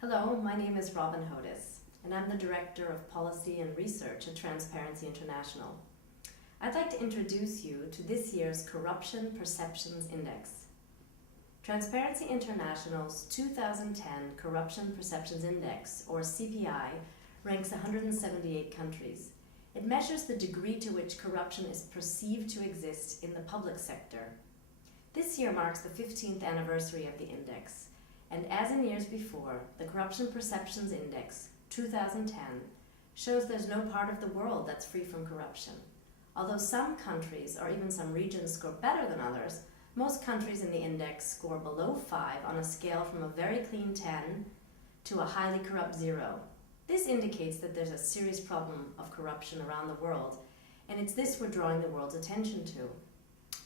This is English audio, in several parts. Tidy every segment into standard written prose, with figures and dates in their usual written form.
Hello, my name is Robin Hodess, and I'm the Director of Policy and Research at Transparency International. I'd like to introduce you to this year's Corruption Perceptions Index. Transparency International's 2010 Corruption Perceptions Index, or CPI, ranks 178 countries. It measures the degree to which corruption is perceived to exist in the public sector. This year marks the 15th anniversary of the index, and as in years before, the Corruption Perceptions Index 2010 shows there's no part of the world that's free from corruption. Although some countries or even some regions score better than others, most countries in the index score below 5 on a scale from a very clean 10 to a highly corrupt 0. This indicates that there's a serious problem of corruption around the world, and it's this we're drawing the world's attention to.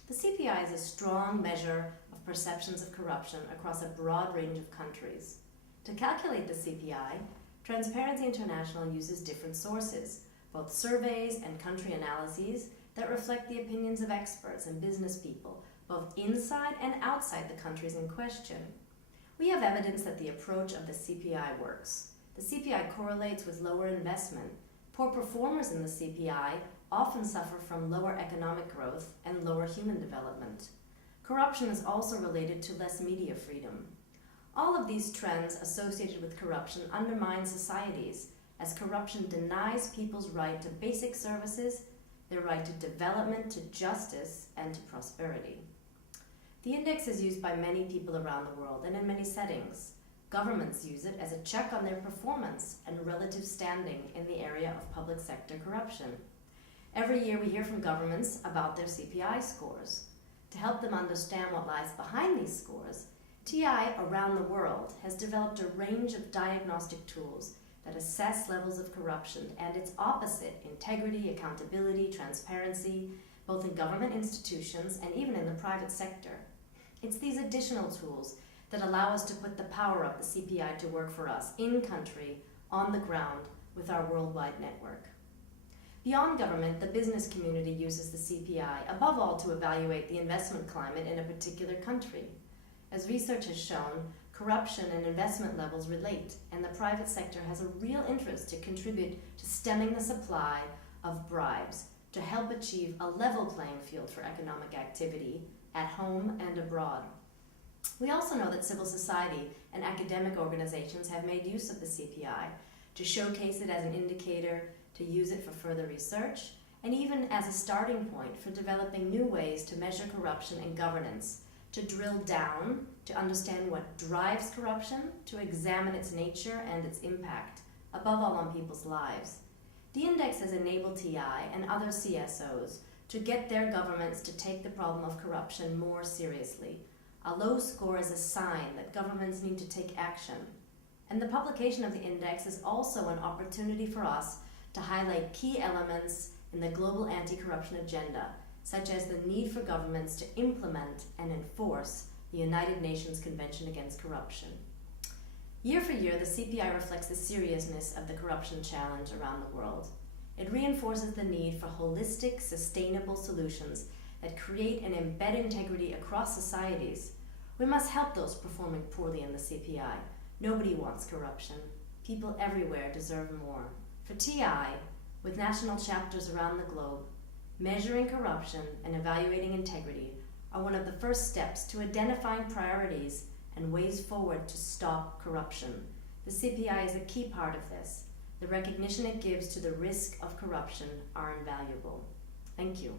The CPI is a strong measure of perceptions of corruption across a broad range of countries. To calculate the CPI, Transparency International uses different sources, both surveys and country analyses that reflect the opinions of experts and business people, both inside and outside the countries in question. We have evidence that the approach of the CPI works. The CPI correlates with lower investment. Poor performers in the CPI often suffer from lower economic growth and lower human development. Corruption is also related to less media freedom. All of these trends associated with corruption undermine societies, as corruption denies people's right to basic services, their right to development, to justice, and to prosperity. The index is used by many people around the world and in many settings. Governments use it as a check on their performance and relative standing in the area of public sector corruption. Every year we hear from governments about their CPI scores. To help them understand what lies behind these scores, TI around the world has developed a range of diagnostic tools that assess levels of corruption and its opposite, integrity, accountability, transparency, both in government institutions and even in the private sector. It's these additional tools that allow us to put the power of the CPI to work for us in country, on the ground, with our worldwide network. Beyond government, the business community uses the CPI, above all, to evaluate the investment climate in a particular country. As research has shown, corruption and investment levels relate, and the private sector has a real interest to contribute to stemming the supply of bribes to help achieve a level playing field for economic activity at home and abroad. We also know that civil society and academic organizations have made use of the CPI to showcase it as an indicator, to use it for further research, and even as a starting point for developing new ways to measure corruption and governance, to drill down, to understand what drives corruption, to examine its nature and its impact, above all on people's lives. The index has enabled TI and other CSOs to get their governments to take the problem of corruption more seriously. A low score is a sign that governments need to take action. And the publication of the index is also an opportunity for us to highlight key elements in the global anti-corruption agenda, such as the need for governments to implement and enforce the United Nations Convention Against Corruption. Year for year, the CPI reflects the seriousness of the corruption challenge around the world. It reinforces the need for holistic, sustainable solutions that create and embed integrity across societies. We must help those performing poorly in the CPI. Nobody wants corruption. People everywhere deserve more. For TI, with national chapters around the globe, measuring corruption and evaluating integrity are one of the first steps to identifying priorities and ways forward to stop corruption. The CPI is a key part of this. The recognition it gives to the risk of corruption are invaluable. Thank you.